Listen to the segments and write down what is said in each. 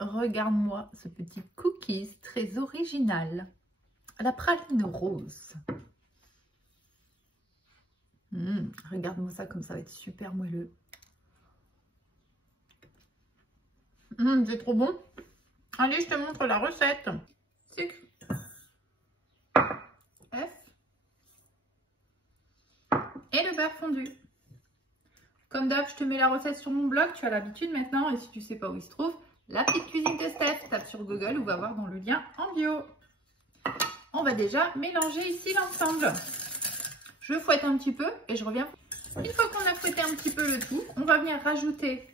Regarde-moi ce petit cookies très original. À la praline rose. Regarde-moi ça comme ça va être super moelleux. C'est trop bon. Allez, je te montre la recette. Sucre, œuf et le beurre fondu. Comme d'hab, je te mets la recette sur mon blog. Tu as l'habitude maintenant. Et si tu sais pas où il se trouve, la petite cuisine de Steph. Tape sur Google ou va voir dans le lien en bio. On va déjà mélanger ici l'ensemble. Je fouette un petit peu et je reviens. Une fois qu'on a fouetté un petit peu le tout, on va venir rajouter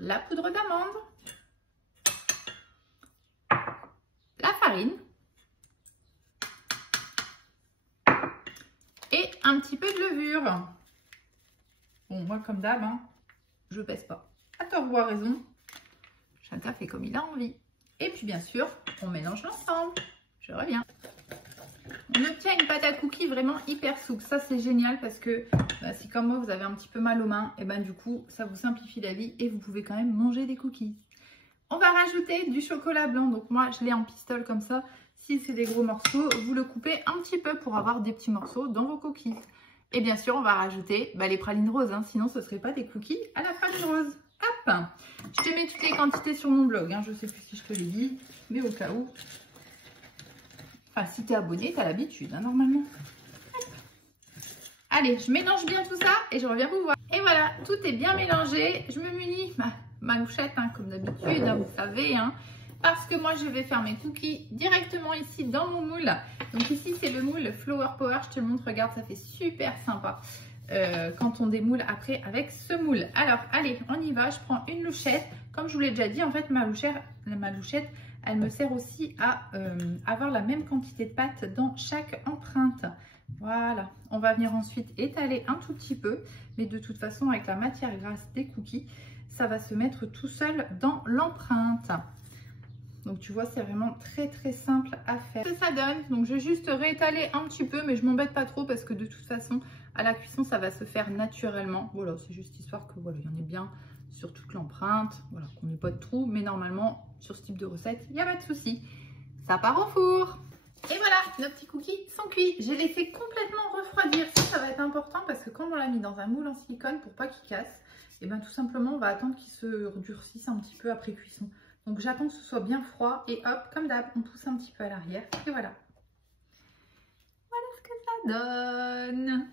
la poudre d'amande, la farine et un petit peu de levure. Bon, moi comme d'hab, je pèse pas. À tort ou à raison, chacun fait comme il a envie. Et puis bien sûr, on mélange l'ensemble. Je reviens. On obtient une pâte à cookies vraiment hyper souple. Ça, c'est génial parce que si comme moi, vous avez un petit peu mal aux mains, et du coup, ça vous simplifie la vie et vous pouvez quand même manger des cookies. On va rajouter du chocolat blanc. Donc moi, je l'ai en pistole comme ça. Si c'est des gros morceaux, vous le coupez un petit peu pour avoir des petits morceaux dans vos cookies. Et bien sûr, on va rajouter les pralines roses. Sinon, ce ne serait pas des cookies à la praline rose. Hop! Je te mets toutes les quantités sur mon blog. Je ne sais plus si je te l'ai dit, mais au cas où. Enfin, si tu es abonné, tu as l'habitude, normalement. Allez, je mélange bien tout ça et je reviens vous voir. Et voilà, tout est bien mélangé. Je me munis ma louchette, comme d'habitude, vous savez. Parce que moi, je vais faire mes cookies directement ici dans mon moule. Donc ici, c'est le moule Flower Power. Je te le montre, regarde, ça fait super sympa quand on démoule après avec ce moule. Alors, allez, on y va. Je prends une louchette. Comme je vous l'ai déjà dit, en fait, ma louchette, elle me sert aussi à avoir la même quantité de pâte dans chaque empreinte. Voilà, on va venir ensuite étaler un tout petit peu, mais de toute façon, avec la matière grasse des cookies, ça va se mettre tout seul dans l'empreinte. Donc, tu vois, c'est vraiment très, très simple à faire. C'est ça donne. Donc, je vais juste réétaler un petit peu, mais je m'embête pas trop parce que de toute façon, à la cuisson, ça va se faire naturellement. Voilà, c'est juste histoire que voilà, il y en ait bien sur toute l'empreinte, voilà, qu'on n'ait pas de trou, mais normalement, sur ce type de recette, il n'y a pas de souci. Ça part au four. Et voilà, nos petits cookies sont cuits. Je les fais complètement refroidir. Ça va être important parce que quand on l'a mis dans un moule en silicone pour pas qu'il casse, et tout simplement, on va attendre qu'il se durcisse un petit peu après cuisson. Donc, j'attends que ce soit bien froid et hop, comme d'hab, on pousse un petit peu à l'arrière. Et voilà. Voilà ce que ça donne.